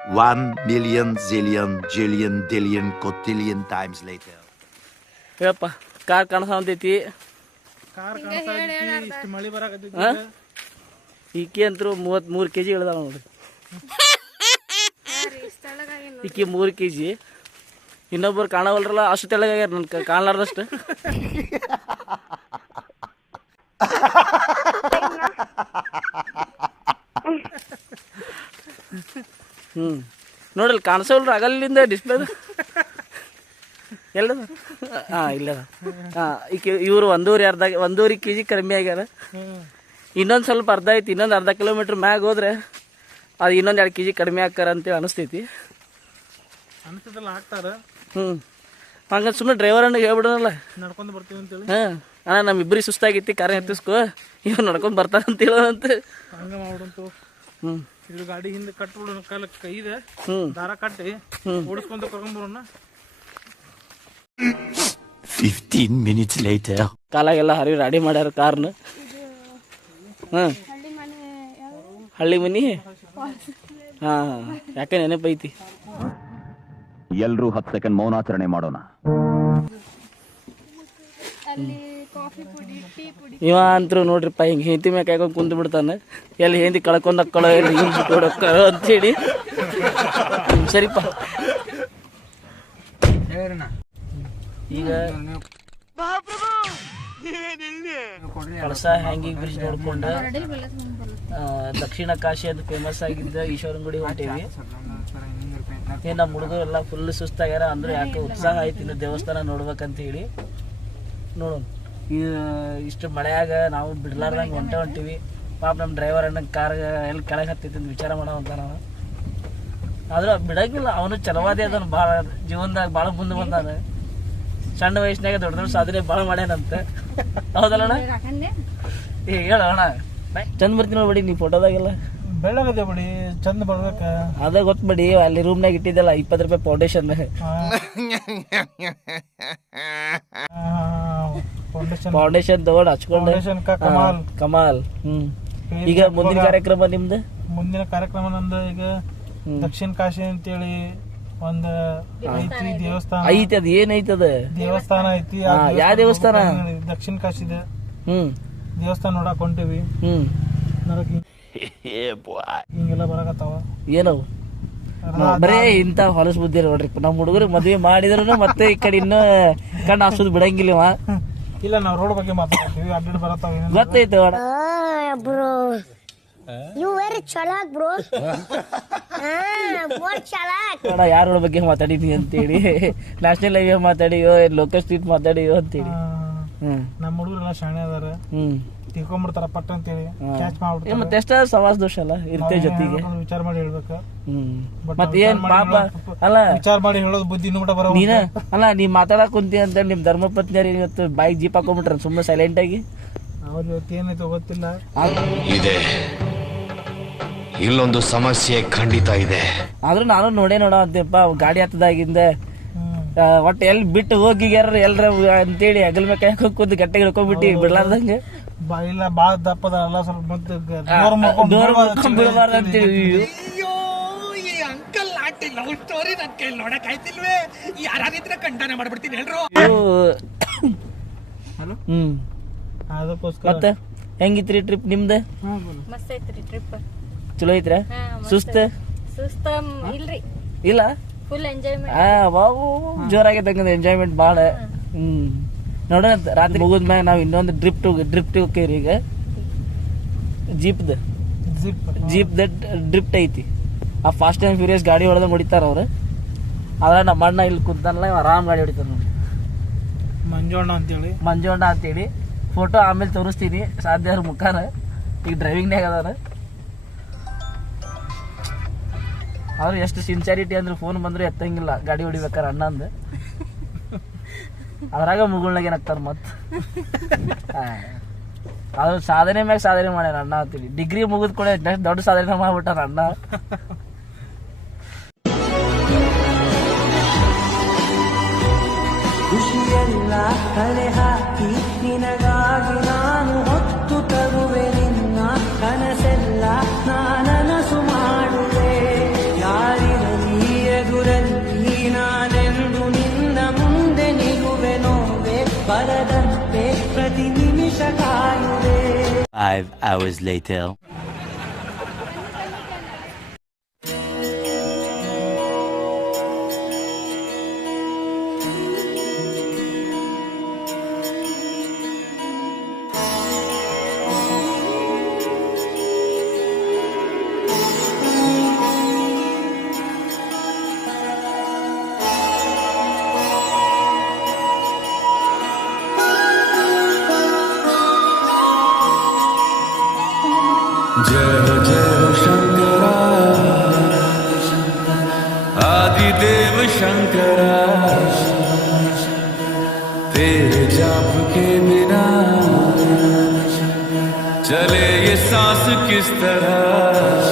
1 million zillion jillion dillion cotillion times later. ಹೇಳಪ್ಪ car ಕಾಣಿಸ್ತೈತಿ. ಇಷ್ಟು ಮಳಿ ಬರಾಕತ್ತೈತಿ. ಈಕಿ ಅಂತೂ 33 kg ಇಳ್ದಾಳ ನೋಡ್ರಿ. ಈಕಿ 3 kg. ಇನ್ನೊಬ್ಬರು ಕಾಣವಲ್ರಲ್ಲ ಅಷ್ಟು ತೆಳ್ಳಗಾಗ್ಯಾರ ನನ್ ಕಾಣಲಾರ್ದಷ್ಟು. ನೋಡಲ್ ಕಾಣಿಸೋಲ್ರಿ ಅಗಲ್ಲಿಂದ ಡಿಸ್ಪ್ಲೇದ ಎಲ್ಲದ. ಇಲ್ಲದ. ಈಕೆ ಇವರು 1.5 kg ಕಡಿಮೆ ಆಗ್ಯಾರ. ಇನ್ನೊಂದು ಸ್ವಲ್ಪ ಅರ್ಧ ಐತಿ. ಇನ್ನೊಂದು ಅರ್ಧ ಕಿಲೋಮೀಟ್ರ್ ಮ್ಯಾಗ ಹೋದ್ರೆ ಅದು ಇನ್ನೊಂದು 2 kg ಕಡಿಮೆ ಹಾಕಾರ ಅಂತೇಳಿ ಅನಿಸ್ತೈತಿ. ಹಂಗ ಸುಮ್ಮನೆ ಡ್ರೈವರ್ ಅಣ್ಣ ಹೇಳ್ಬಿಡೋನಲ್ಲ ನಡ್ಕೊಂಡು ಬರ್ತೀವಿ ಅಂತೇಳಿ. ಅಣ್ಣ ನಮ್ಮಿಬ್ಬರಿಗೆ ಸುಸ್ತಾಗಿತ್ತು, ಕಾರ್ ಎತ್ತಿಸ್ಕೊ, ಇವ್ ನಡ್ಕೊಂಡು ಬರ್ತಾರಂತ ಹೇಳೋದಂತ ಹಂಗ ಮಾಡ್ಬಿಡಂತು. ಇದು ಗಾಡಿ ಹಿಂದೆ ಕಟ್ಬಿಡೋಣ, ಕಾಲಕ್ಕೆ ಕೈದೆ ದಾರ ಕಟ್ಟಿ ಓಡಿಸ್ಕೊಂತ ಕರ್ಕೊಂಡ್ಬರೋಣ. 15 minutes later. ಕಾಲಾಗೆಲ್ಲ ಹರಿವಿ ರೆಡಿ ಮಾಡ್ಯಾರ ಕಾರ್ನ. ಹಳ್ಳಿ ಮನಿ. ಯಾಕೆ ನೆನಪೈತಿ. ಎಲ್ರೂ 10 ಸೆಕೆಂಡ್ ಮೌನಾಚರಣೆ ಮಾಡೋಣ. ಇವ ಅಂತೂ ನೋಡ್ರಿಪ್ಪ ಹಿಂಗೆ ಹೆಂಡತಿ ಮ್ಯಾಕ ಹಾಕೊಂಡು ಕುಂತು ಬಿಡ್ತಾನೆ. ಎಲ್ಲಿ ಹೆಂಡತಿ ಕಳ್ಕೊಂಡಕ್ಕಳೋ ಎಲ್ಲಿ ಬಿಟ್ಟೋಡಕ್ಕಳೋ ಅಂತೇಳಿ. ಸರಿಪ್ಪ ಈಗ ಕಳಸ ಹ್ಯಾಂಗಿಂಗ್ ಬ್ರಿಡ್ಜ್ ನೋಡ್ಕೊಂಡು ದಕ್ಷಿಣ ಕಾಶಿ ಅಂತ ಫೇಮಸ್ ಆಗಿದ್ದ ಈಶ್ವರನ ಗುಡಿ ಹೊಂಟೇವಿ. ನಮ್ಮ ಹುಡುಗರು ಎಲ್ಲ ಫುಲ್ ಸುಸ್ತಾಗ್ಯಾರ. ಅಂದ್ರೆ ಯಾಕೆ ಉತ್ಸಾಹ ಆಯ್ತು ಇನ್ನು ದೇವಸ್ಥಾನ ನೋಡ್ಬೇಕಂತ ಹೇಳಿ. ನೋಡೋಣ ಇಷ್ಟು ಮಳೆಯಾಗ ನಾವು ಬಿಡ್ಲಾರ್ದಂಗೆ ಹೊಂಟೀವಿ. ಪಾಪ ನಮ್ಮ ಡ್ರೈವರ್ ಅಣ್ಣ ಕಾರ್ ಎಲ್ಲಿ ಕೆಳಗೆ ಹತ್ತೈತಿ ಅಂತ ವಿಚಾರ ಮಾಡೋವಂತ ನಾವು. ಆದ್ರೆ ಬಿಡಂಗಿಲ್ಲ, ಅವನು ಚಲವಾದಿ ಅದನ್ನ ಭಾಳ ಜೀವನದಾಗ ಭಾಳ ಮುಂದೆ ಬಂದಾನ. ಸಣ್ಣ ವಯಸ್ಸಿನಾಗ ದೊಡ್ಡ ದೊಡ್ಡ ಸಾಧನೆ ಭಾಳ ಮಾಡ್ಯಾನಂತ. ಹೌದಲ್ಲ ಅಣ್ಣ? ಹೇಳ ಅಣ್ಣ, ಚಂದ ಬರ್ತೀನಿ ನೋಡ್ಬೇಡಿ ನೀ ಫೋಟೋದಾಗೆಲ್ಲ. ಬೆಳ್ಳಗದೆ ಬಿಡಿ, ಚಂದ ಬರ್ಬೇಕ. ಅದ ಗೊತ್ತ ಬಿಡಿ, ಅಲ್ಲಿ ರೂಮ್ನಾಗ ಇಟ್ಟಿದ್ದಲ್ಲ 20 ರೂಪಾಯಿ ಫೌಂಡೇಶನ್. ಫೌಂಡೇಶನ್ ತಗೊಂಡು ಹಚ್ಕೊಂಡು ಕಮಾಲ್. ಈಗ ಮುಂದಿನ ಕಾರ್ಯಕ್ರಮ ನಿಮ್ದು? ಮುಂದಿನ ಕಾರ್ಯಕ್ರಮ ನಂದು ಈಗ ದಕ್ಷಿಣ ಕಾಶಿ ಅಂತೇಳಿ ಒಂದು ಐತಿ ದೇವಸ್ಥಾನ ಐತಿ. ಅದ ಏನೈತದ ದೇವಸ್ಥಾನ ಐತಿ. ಯಾವ ದೇವಸ್ಥಾನ? ದಕ್ಷಿಣ ಕಾಶಿದ ದೇವಸ್ಥಾನ ನೋಡಕ್ ಹೊಂಟೇವಿ. ಹಿಂಗೆಲ್ಲ ಬರಾಕತ್ತಾವ. ಏನವು ಬರೇ ಇಂತ ಹೊಲಸ್ ಬುದ್ಧಿ ನೋಡ್ರಿ. ನಮ್ಮ ಹುಡುಗರು ಮದ್ವೆ ಮಾಡಿದ್ರು ಮತ್ತೆ ಈ ಕಡೆ ಇನ್ನೂ ಕಣ್ಣು ಹಾಸೋದು ಬಿಡಂಗಿಲ್ಲ. ಇಲ್ಲ, ನಾವ್ ರೋಡ್ ಬಗ್ಗೆ ಮಾತಾಡ್ತೀವಿ. ಅಡ್ಡಾಡ್ ಬರತ್ತಾವ. ಗೊತ್ತೈತೆ ಬ್ರೋ, ಯು ವೆರಿ ಚಲಾಕ್ ಬ್ರೋ. ಯಾರ ಬಗ್ಗೆ ಮಾತಾಡಿದ್ವಿ ಅಂತೇಳಿ, ನ್ಯಾಷನಲ್ ಹೈವೇ ಮಾತಾಡಿಯೋ, ಲೋಕಲ್ ಸ್ಟ್ರೀಟ್ ಮಾತಾಡಿಯೋ ಅಂತೇಳಿ. ನಮ್ಮ ಹುಡುಗರೆಲ್ಲ ಶಾಣೆ ಅದಾರ, ತಿಳ್ಕೊಂಡ್ಬಿಡ್ತಾರ ಪಟ್ಟ ಅಂತೇಳಿ ಕ್ಯಾಚ್ ಮಾಡ್ಬಿಡ್ತಾರ. ಮತ್ತೆ ಎಷ್ಟ ಸವಾಸ ದೋಷ ಅಲ್ಲ ಇರ್ತೇವೆ ಜೊತೆಗೆ. ವಿಚಾರ ಮಾಡಿ ಹೇಳ್ಬೇಕ. ಮತ್ತೆ ಏನ್ ಪಾಪ ಅಲ್ಲ, ವಿಚಾರ ಮಾಡಿ ಹೇಳೋದು ಬುದ್ಧಿ ಬರೋ. ನೀನ ಅಲ್ಲ, ನೀ ಮಾತಾಡಕ್ ಕುಂತಿ ಅಂತ ನಿಮ್ ಧರ್ಮಪತ್ನಿಯರು ಇವತ್ತು ಬೈಕ್ ಜೀಪ್ ಹಾಕೊಂಡ್ಬಿಟ್ರ ಸುಮ್ಮನೆ ಸೈಲೆಂಟ್ ಆಗಿ. ಅವ್ರ ಇವತ್ತು ಏನಾಯ್ತು ಗೊತ್ತಿಲ್ಲ. ಇದೆ, ಇಲ್ಲೊಂದು ಸಮಸ್ಯೆ ಖಂಡಿತ ಇದೆ. ಆದ್ರೂ ನಾನು ನೋಡೇ ಅಂತೆಪ್ಪ ಗಾಡಿ ಹತ್ತದಾಗಿಂದ ಒಟ್ಟು ಎಲ್ಲಿ ಬಿಟ್ಟು ಹೋಗಿಗ್ಯಾರ ಎಲ್ರ ಅಂತೇಳಿ ಅಗಲ್ ಮೇಲೆ ಕೈ ಹಾಕೊಂಡ್ ಗಟ್ಟೆಗೆ ಹಿಡ್ಕೊಂಡ್ಬಿಟ್ಟಿ ಬಿಡ್ಲಾರ್ದಂಗೆ. ಇಲ್ಲ ಬಾಳ ದಪ್ಪದ ಅಲ್ಲ, ಸ್ವಲ್ಪ ಬೀಳಬಾರ್ದು ಅಂತೇಳಿ. ಮತ್ತೆ ಹೆಂಗಿತ್ರಿ ಟ್ರಿಪ್ ನಿಮ್ದ? ಚಲೋ ಐತ್ರ? ಸುಸ್ತ ಇಲ್ಲ? ಜೋರಾಗೈತೆ ಎಂಜಾಯ್ಮೆಂಟ್ ಬಾಳ. ನೋಡೋಣ ರಾತ್ರಿ ಮುಗಿದ್ಮ್ಯಾಗ ನಾವ್ ಇನ್ನೊಂದು ಡ್ರಿಪ್ ಹೋಗ್ತೀವ್ರಿ. ಈಗ ಜೀಪ್ ಡ್ರಿಪ್ಟ್ ಐತಿ. ಆ ಫಾಸ್ಟ್ ಆ್ಯಂಡ್ ಫ್ಯೂರಿಯಸ್ ಗಾಡಿ ಹೊಡೆದಂಗೆ ಹೊಡಿತಾರ ಅವ್ರು. ಆದ್ರೆ ನಮ್ಮ ಅಣ್ಣ ಇಲ್ಲಿ ಕುಂತಾನಲ್ಲ, ಇವ್ ಆರಾಮ್ ಗಾಡಿ ಹೊಡಿತಾರ ನೋಡಿ. ಮಂಜೋಣ್ಣ ಅಂತೇಳಿ ಫೋಟೋ ಆಮೇಲೆ ತೋರಿಸ್ತೀನಿ ಸಾಧ್ಯ ಅವ್ರ ಮುಖಾನ. ಈಗ ಡ್ರೈವಿಂಗ್ನಾಗ ಅದಾರ. ಅವ್ರು ಎಷ್ಟು ಸಿನ್ಸಿಯಾರಿಟಿ ಅಂದ್ರೆ ಫೋನ್ ಬಂದ್ರು ಎತ್ತಂಗಿಲ್ಲ ಗಾಡಿ ಹೊಡಿಬೇಕಾರ ಅಣ್ಣ ಅಂದ. ಅದ್ರಾಗ ಮುಗುಳ್ನಾಗ ಏನಾಗ್ತಾರ ಮತ್. ಅದು ಸಾಧನೆ ಮ್ಯಾಗ ಸಾಧನೆ ಮಾಡ್ಯಾರ ಅಣ್ಣ ಅಂತೀವಿ. ಡಿಗ್ರಿ ಮುಗಿದ್ ಕೂಡ ದೊಡ್ಡ ಸಾಧನೆ ಮಾಡ್ಬಿಟ್ಟಾರ ಅಣ್ಣ. ಖುಷಿಯೆಲ್ಲ ಕಲೆ ಹಾಕಿ ನಿನಗಾಗಿ ನಾನು ಹೊತ್ತು ತರುವೆ ನಿನ್ನ ಕನಸೆಲ್ಲ ನಾನನಸು ಮಾಡುವೆ. ಯಾರಿ 5 hours later. जय हो शंकरा आदिदेव शंकरा तेरे जाप के बिना चले ये सांस किस तरह